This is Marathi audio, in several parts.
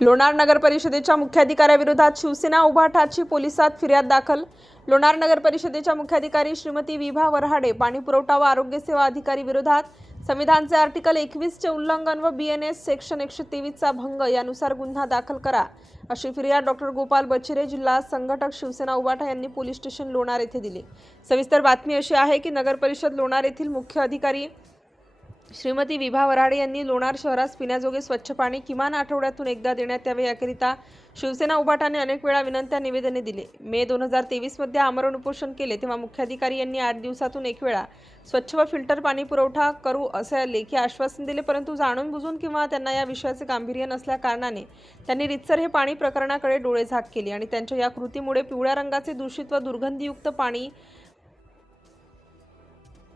लोणार नगर परिषदेच्या मुख्याधिकाऱ्याविरोधात शिवसेना उभाठाची पोलिसात फिर्याद दाखल. लोणार नगर परिषदेच्या मुख्याधिकारी श्रीमती विभा वरहाडे पाणी पुरवठा व आरोग्य सेवा अधिकारी विरोधात संविधानचे आर्टिकल एकवीसचे उल्लंघन व बी एन एस सेक्शन एकशे तेवीसचा भंग यानुसार गुन्हा दाखल करा. अशी फिर्याद डॉक्टर गोपाल बचिरे जिल्हा संघटक शिवसेना उबाठा यांनी पोलीस स्टेशन लोणार येथे दिली. सविस्तर बातमी अशी आहे की नगर परिषद लोणार येथील मुख्य अधिकारी श्रीमती विभा वराडे यांनी लोणार शहरास पिण्याजोगे स्वच्छ पाणी किमान आठवड्यातून एकदा देण्यात यावे याकरिता शिवसेना उभाटाने अनेक वेळा विनंत्या निवेदने दिले. मे दोन हजार तेवीसमध्ये आमरण उपोषण केले तेव्हा मुख्याधिकारी यांनी आठ दिवसातून एक वेळा स्वच्छ व फिल्टर पाणी पुरवठा करू असे लेखी आश्वासन दिले परंतु जाणून बुजून किंवा त्यांना या विषयाचे गांभीर्य नसल्या कारणाने त्यांनी रितसर हे पाणी प्रकरणाकडे डोळे झाक केले आणि त्यांच्या या कृतीमुळे पिवळ्या रंगाचे दूषित व दुर्गंधीयुक्त पाणी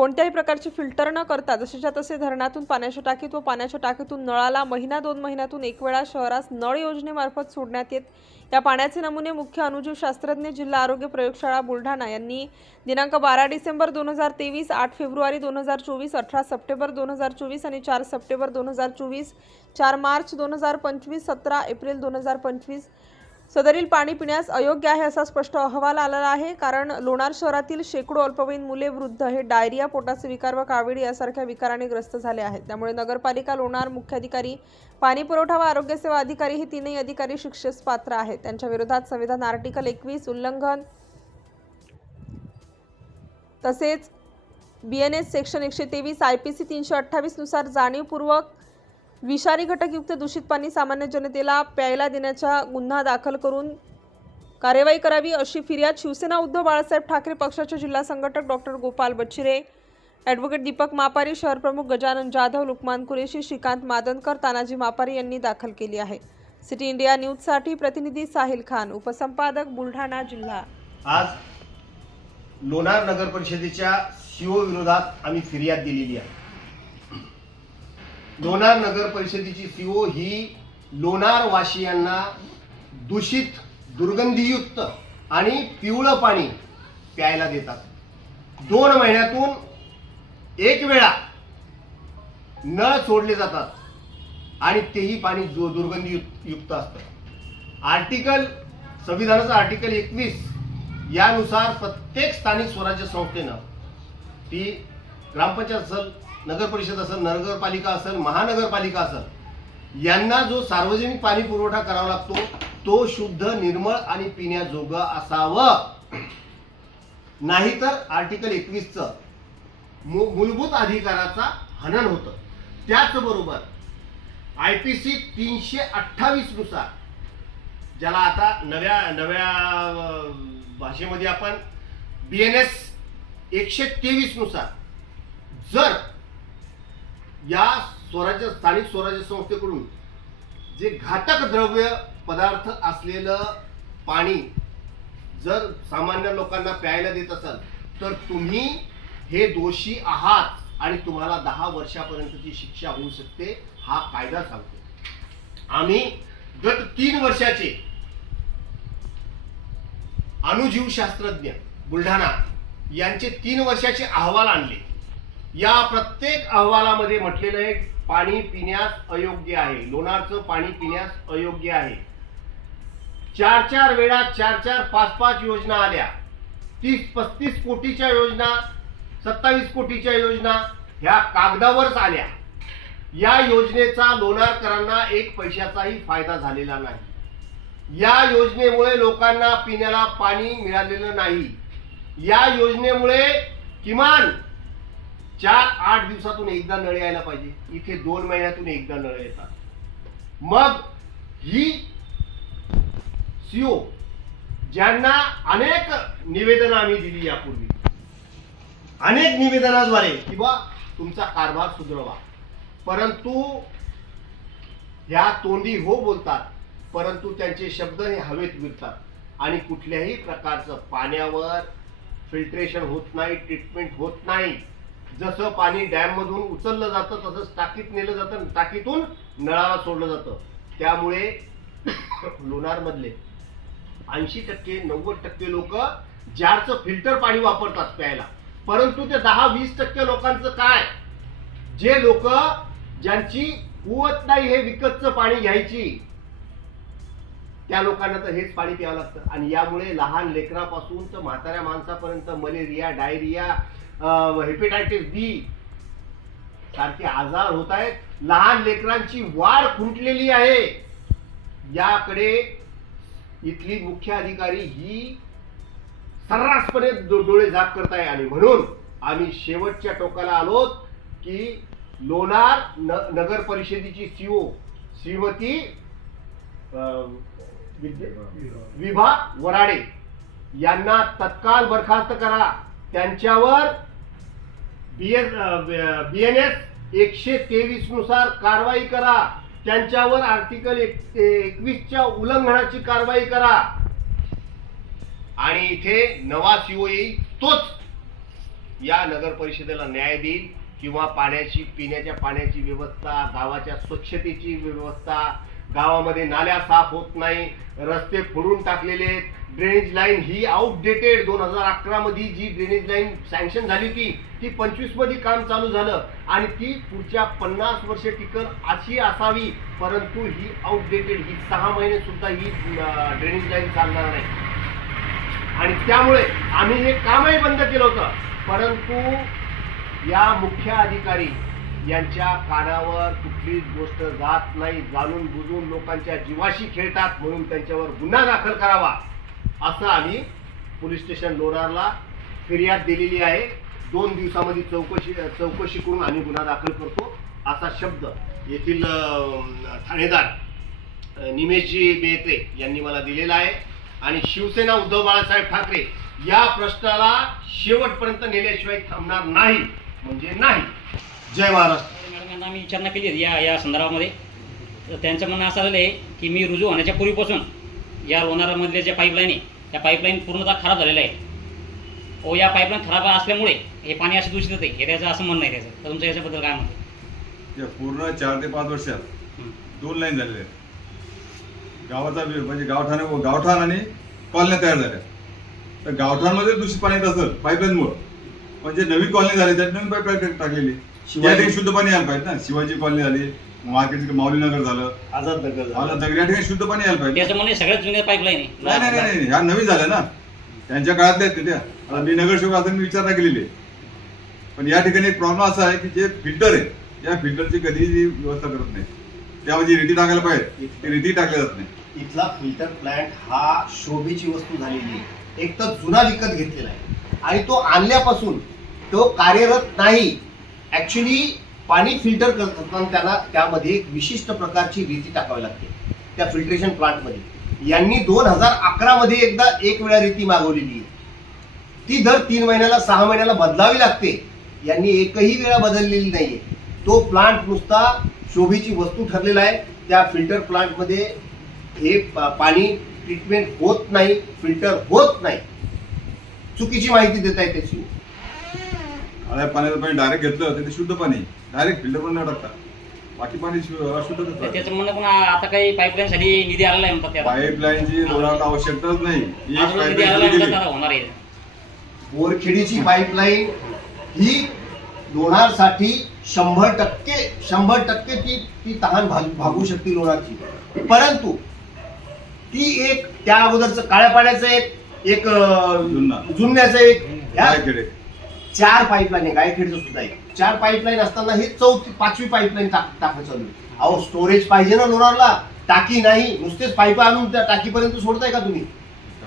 कोणत्याही प्रकारचे फिल्टर न करता जसेच्या तसे धरणातून पाण्याच्या टाकीत व पाण्याच्या टाकीतून नळाला महिना दोन महिन्यातून एक वेळा शहरास नळ योजनेमार्फत सोडण्यात येत. या पाण्याचे नमुने मुख्य अनुजीव शास्त्रज्ञ जिल्हा आरोग्य प्रयोगशाळा बुलढाणा यांनी दिनांक बारा डिसेंबर दोन हजार तेवीस आठ फेब्रुवारी दोन हजार चोवीस अठरा सप्टेंबर दोन हजार चोवीस आणि चार सप्टेंबर दोन हजार चोवीस चार मार्च दोन हजार पंचवीस सतरा एप्रिल दोन हजार पंचवीस सदरील पाणी पिण्यास अयोग्य आहे असा स्पष्ट अहवाल आलेला आहे. कारण लोणार शहरातील शेकडो अल्पवयीन मुले वृद्ध हे डायरिया पोटाचे विकार व काविडी यासारख्या विकाराने ग्रस्त झाले आहेत. त्यामुळे नगरपालिका लोणार मुख्याधिकारी पाणी पुरवठा व आरोग्य सेवा अधिकारी हे तीनही अधिकारी शिक्षेस पात्र आहेत. त्यांच्या विरोधात संविधान आर्टिकल एकवीस उल्लंघन तसेच बी एन एस सेक्शन एकशे तेवीस आय पी सी तीनशे अठ्ठावीसनुसार जाणीवपूर्वक विषारी घटकयुक्त दूषित पाणी सामान्य जनतेला प्यायला देण्याचा गुन्हा दाखल करून कार्यवाही करावी अशी फिर्याद शिवसेना उद्धव बाळासाहेब ठाकरे पक्षाचे जिल्हा संघटक डॉक्टर गोपाल बच्चिरे ॲडव्होकेट दीपक मापारी शहरप्रमुख गजानन जाधव लुकमान कुरेशी श्रीकांत मादनकर तानाजी मापारी यांनी दाखल केली आहे. सिटी इंडिया न्यूजसाठी प्रतिनिधी साहिल खान उपसंपादक बुलढाणा जिल्हा. आज लोणार नगर परिषदेच्या सीओ विरोधात आम्ही फिर्याद दिलेली आहे. लोणार नगर परिषदेची सीओ ही लोणार वासियांना दूषित दुर्गंधीयुक्त आणि पिवळं पाणी प्यायला देतात. दोन महिन्यातून एक वेळा नळ सोडले जातात आणि तेही पाणी दु- दुर्गंधीयुक्त युक्त असतं. आर्टिकल संविधानाचं आर्टिकल एकवीस यानुसार प्रत्येक स्थानिक स्वराज्य संस्थेनं ती ग्रामपंचायत असेल नगर परिषद असेल नगरपालिका असेल महानगरपालिका असेल यांना जो सार्वजनिक पाणी पुरवठा करावा लागतो तो शुद्ध निर्मळ आणि पिण्याजोगं असावं. नाहीतर आर्टिकल एकवीसचं मूलभूत अधिकाराचा हनन होतं. त्याचबरोबर आय पी सी तीनशे अठ्ठावीसनुसार ज्याला आता नव्या नव्या भाषेमध्ये आपण बी एन एस एकशे तेवीसनुसार जर या स्वराज्य स्थानिक स्वराज्य संस्थेकडून जे घातक द्रव्य पदार्थ असलेलं पाणी जर सामान्य लोकांना प्यायला देत असाल तर तुम्ही हे दोषी आहात आणि तुम्हाला दहा वर्षापर्यंतची शिक्षा होऊ शकते हा कायदा सांगतो. आम्ही गत तीन वर्षाचे अणुजीवशास्त्रज्ञ बुलढाणा यांचे तीन वर्षाचे अहवाल आणले. या प्रत्येक अहवालामध्ये म्हटलेलं आहे पाणी पिण्यास अयोग्य आहे. लोणारचं पाणी पिण्यास अयोग्य आहे. चार चार वेळा चार चार पाच पाच योजना आल्या. तीस पस्तीस कोटीच्या योजना सत्तावीस कोटीच्या योजना ह्या कागदावरच आल्या. या योजनेचा लोणारकरांना एक पैशाचाही फायदा झालेला नाही. या योजनेमुळे लोकांना पिण्याला पाणी मिळालेलं नाही. या योजनेमुळे किमान चार आठ दिवसातून एकदा नळ यायला पाहिजे. इथे दोन महिन्यातून एकदा नळ येतात. मग ही सीओ ज्यांना अनेक निवेदनं आम्ही दिली यापूर्वी अनेक निवेदनाद्वारे किंवा तुमचा कारभार सुधरवा. परंतु ह्या तोंडी हो बोलतात परंतु त्यांचे शब्द हे हवेत विरतात आणि कुठल्याही प्रकारचं पाण्यावर फिल्ट्रेशन होत नाही ट्रीटमेंट होत नाही. जसं पाणी डॅम मधून उचललं जातं तसंच टाकीत नेलं जातं टाकीतून नळाला सोडलं जातं. त्यामुळे लोणार मधले ऐंशी टक्के नव्वद टक्के लोक जारचं फिल्टर पाणी वापरतात प्यायला. परंतु ते दहा वीस टक्के लोकांचं काय? जे लोक ज्यांची कुवत नाही हे विकतचं पाणी घ्यायची त्या लोकांना तर हेच पाणी प्यावं लागतं. आणि यामुळे लहान लेकरापासून तर म्हाताऱ्या माणसापर्यंत मलेरिया डायरिया हेपेटायटिस बी सारखे आजार होत आहेत. लहान लेकरांची वाढ खुंटलेली आहे. याकडे इथली मुख्य अधिकारी ही सर्रासपणे डोळे जाग करत करताय आणि म्हणून आम्ही शेवटच्या टोकाला आलोत की लोणार न- नगर परिषदेची सीओ श्रीमती विभा वराडे यांना तत्काळ बरखास्त करा. त्यांच्यावर बीएनएस एकशे तेवीसनुसार कारवाई करा. त्यांच्यावर आर्टिकल एक एकवीसच्या उल्लंघनाची कारवाई करा. आणि इथे नवा सीओ येईल तोच या नगर परिषदेला न्याय देईल किंवा पाण्याची पिण्याच्या पाण्याची व्यवस्था गावाच्या स्वच्छतेची व्यवस्था गावामध्ये नाल्या साफ होत नाही रस्ते फोडून टाकलेले आहेत. ड्रेनेज लाईन ही आउटडेटेड दोन हजार अकरामध्ये जी ड्रेनेज लाईन सँक्शन झाली होती ती पंचवीसमध्ये काम चालू झालं आणि ती पुढच्या पन्नास वर्ष टिकल अशी असावी परंतु ही आउटडेटेड ही सहा महिने सुद्धा ही ड्रेनेज लाईन चालणार नाही. आणि त्यामुळे आम्ही हे कामही बंद केलं होतं. परंतु या मुख्य अधिकारी यांच्या कानावर कुठलीच गोष्ट जात नाही जाणून बुजून लोकांच्या जीवाशी खेळतात म्हणून त्यांच्यावर गुन्हा दाखल करावा असं आम्ही पोलीस स्टेशन लोणारला फिर्याद दिलेली आहे. दोन दिवसामध्ये चौकशी चौकशी करून आम्ही गुन्हा दाखल करतो असा शब्द येथील ठाणेदार निमेशजी बेत्रे यांनी मला दिलेला आहे. आणि शिवसेना उद्धव बाळासाहेब ठाकरे या प्रश्नाला शेवटपर्यंत नेल्याशिवाय थांबणार नाही म्हणजे नाही. जय महाराष्ट्र. मॅडम यांना आम्ही विचारणा केली आहे या या संदर्भामध्ये. तर त्यांचं म्हणणं असं झालं आहे की मी रुजू होण्याच्या पूर्वीपासून या लोणारामधल्या ज्या पाईपलाईन आहे त्या पाईपलाईन पूर्णतः खराब झालेल्या आहे व या पाईपलाईन खराब असल्यामुळे हे पाणी असं दूषित होते. हे त्याचं असं म्हणणं आहे त्याचं. तर तुमचं याच्याबद्दल काय म्हणतं या पूर्ण चार ते पाच वर्षात दोन लाईन झालेल्या आहेत. गावाचा वि- म्हणजे गावठाण गावठाण आणि कॉलन्या तयार झाल्या. तर गावठाणमध्ये दूषित पाणी येत असेल पाईपलाईनमुळं पण जे नवीन कॉलनी झाली त्यात नवीन पाईपलाईन टाकलेली. या ठिकाणी शुद्ध पाणी यायला पाहिजे ना. शिवाजी कॉलनी झाली मार्केट माऊलीनगर झालं. आझाद नगर मला नगर या ठिकाणी शुद्ध पाणी यायला पाहिजे. सगळ्यात जुन्या पाईपलाईन नाही नाही नाही नाही. ह्या नवीन झाल्या ना. त्यांच्या काळातल्या आहेत त्या आता मी नगरसेवक असताना मी विचारणा केलेली आहे. पण या ठिकाणी एक प्रॉब्लेम असा आहे की जे फिल्टर आहे या फिल्टरची कधीही व्यवस्था करत नाही. त्यामध्ये रेती टाकायला पाहिजे ते रेती टाकल्या जात नाही. इथला फिल्टर प्लांट हा शोभेची वस्तू झालेली आहे. एक तर जुना विकत घेतलेला आहे. आणि तो आणल्यापासून तो कार्यरत नाही. ऍक्च्युली पाणी फिल्टर करत असताना त्याला त्यामध्ये एक विशिष्ट प्रकारची रेती टाकावी लागते. त्या फिल्ट्रेशन प्लांटमध्ये यांनी दोन हजार अकरामध्ये एकदा एक वेळा रेती मागवलेली आहे. ती दर तीन महिन्याला सहा महिन्याला बदलावी लागते. यांनी एकही वेळा बदललेली नाहीये. तो प्लांट नुसता शोभेची वस्तू ठरलेला आहे. त्या फिल्टर प्लांटमध्ये हे पा- पाणी ट्रीटमेंट होत नाही फिल्टर होत नाही. चुकीची माहिती देत आहे त्याची. आळ्या पाण्याचं पाणी डायरेक्ट घेतलं तर ते शुद्ध पाणी. डायरेक्ट फिल्टर पण न टाकता. बाकी पाणी शु- अशुद्धच तर राहतं. त्याचं म्हणणं पण आता काही पाईपलाईनसाठी निधी आलेला आहे म्हणतात त्याला. पाईपलाईनची लोणावळा आवश्यकताच नाही. एक अजून निधी पाईपलाईन आलेला आहे सुरू म्हणतात केली. आता होणार आहे. बोरखेडीची पाईपलाईन ही लोणारसाठी शंभर टक्के शंभर टक्के ती ती तहान भाग- भागू शकते लोणारची. परंतु ती एक त्या अगोदरचं काळ्या पाण्याचं एक एक अं, जुन्ना. जुन्याचं एक ह्या चार पाईपलाईन आहे गायखेडचं सुद्धा एक. चार पाईपलाईन असताना हे चौथी पाचवी पाईपलाईन टाक टाकणं चालू आहे. अहो स्टोरेज पाहिजे ना लोणारला. टाकी नाही नुसतेच पाईप आणून त्या टाकीपर्यंत सोडताय का तुम्ही?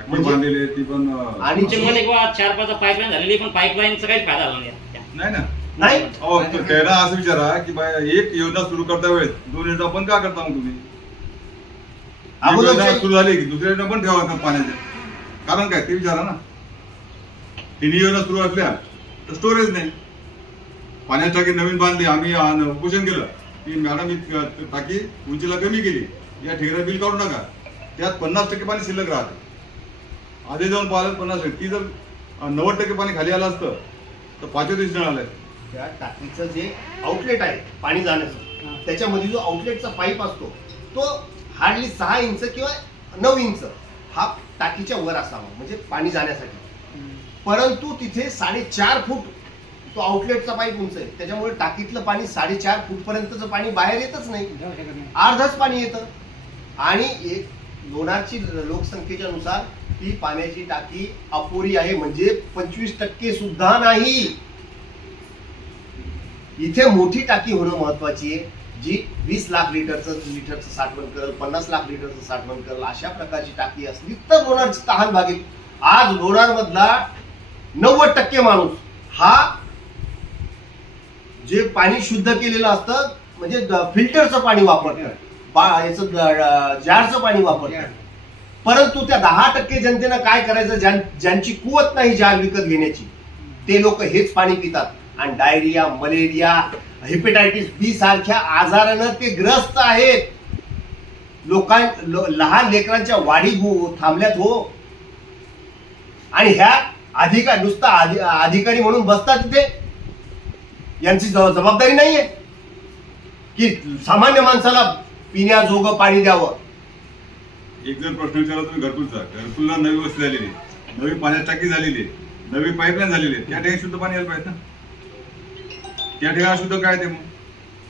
म्हणजे- बांधलेली आहे, ती पण अं, आणि किंवा चार पाच पाईपलाईन झालेली पण पाईपलाईनचा काहीच फायदा झाला नाही. त्या. नाही ना? नाही? अहो त्याला असं विचारा की बाय एक योजना सुरू करता वेळेस दोन योजना बंद का करता मग तुम्ही? एक योजना सुरू झाली की दुसऱ्या योजना पण ठेवा का पाण्याच्या. कारण काय ते विचारा ना. तिन्ही योजना सुरू असल्या तर स्टोरेज नाही पाण्याची टाकी नवीन बांधली आम्ही आन- उपोषण केलं. की मॅडम ही टाकी उंचीला कमी केली. या ठिकाणी बिल काढू नका. त्यात पन्नास टक्के पाणी शिल्लक राहते. आधी जाऊन पाहिलं पन्नास टक्के. ती जर नव्वद टक्के पाणी खाली आलं असतं तर पाचव्या दिवशी नळ आलंय त्या टाकीचं जे आउटलेट आहे पाणी जाण्याचं त्याच्यामध्ये जो आउटलेटचा पाईप असतो तो हार्डली सहा इंच किंवा नऊ इंच हा टाकीच्या वर असावा. म्हणजे पाणी जाण्यासाठी. परंतु तिथे साडेचार फूट तो आउटलेटचा पाईप उंच आहे. त्याच्यामुळे टाकीतलं पाणी साडेचार फूट पर्यंतचं पाणी बाहेर येतच नाही. अर्धच पाणी येतं. आणि एक लोणारची लोकसंख्येच्या नुसार ती पाण्याची टाकी अपुरी आहे. म्हणजे पंचवीस टक्के सुद्धा नाही. इथे मोठी टाकी होणं महत्वाची आहे. जी वीस लाख लिटरचं लिटरचं साठवण करेल पन्नास लाख लिटरचं साठवण करेल अशा प्रकारची टाकी असली तर लोणारची तहान भागेल. आज लोणार मधला नव्वद टक्के माणूस हा जे पाणी शुद्ध केलेलं असतं म्हणजे फिल्टरचं पाणी वापरतात बा- याचं जारचं पाणी वापरतात परंतु त्या दहा टक्के जनतेनं काय करायचं ज्यां- ज्यांची कुवत नाही जार विकत घेण्याची ते लोक हेच पाणी पितात. आणि डायरिया मलेरिया हेपेटायटिस बी सारख्या आजारानं ते ग्रस्त आहेत. लोकां लो- लहान लेकरांच्या वाढी थांबल्यात हो. आणि ह्या अधिकार नुसता अधि- अधिकारी म्हणून बसतात तिथे. यांची जबाबदारी नाहीये. की सामान्य माणसाला पिण्याजोगं पाणी द्यावं. एक जर प्रश्न विचारला तुम्ही घरकुलचा. घरकुलला नवी वस्ती झालेली आहे. नवी पाण्याची टाकी झालेली आहे. नवी पाईपलाईन झालेली आहे. त्या ठिकाणी शुद्ध पाणी यायला पाहिजे ना. त्या ठिकाणी शुद्ध काय ते मग?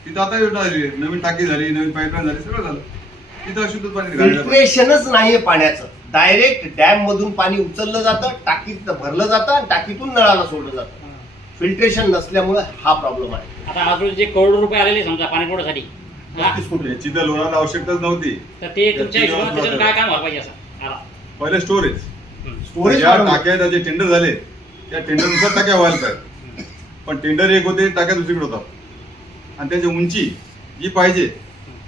तिथं आता योजना झाली आहे. नवीन टाकी झाली नवीन पाईपलाईन झाली सगळं झालं. तिथं अशुद्ध पाणी फिल्ट्रेशनच नाहीये पाण्याचं. डायरेक्ट डॅम मधून पाणी उचललं जातं टाकीत भरलं जातं आणि टाकीतून नळाला सोडलं जातं. फिल्ट्रेशन नसल्यामुळे हा प्रॉब्लेम आहे. आता आज रोजी जे करोड रुपये आलेले समजा पाणी पुरवठ्यासाठी हा, याची तर लोणाला आवश्यकताच नव्हती. तर ते तुमच्या हिशोबात त्याच्यात काय काम व्हायला पाहिजे असं? आला. पहिले स्टोरेज स्टोरेज ज्या. टाक्या त्याचे टेंडर झाले त्या टेंडरनुसार टाक्या व्हायला पाहिजे. पण टेंडर एक होते टाक्या दुसरीकडे होतात. आणि त्याची उंची जी पाहिजे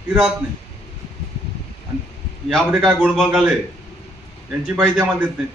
ती राहत नाही. आणि यामध्ये काय गुणभंग आले? यांची माहिती आम्हाला देत नाही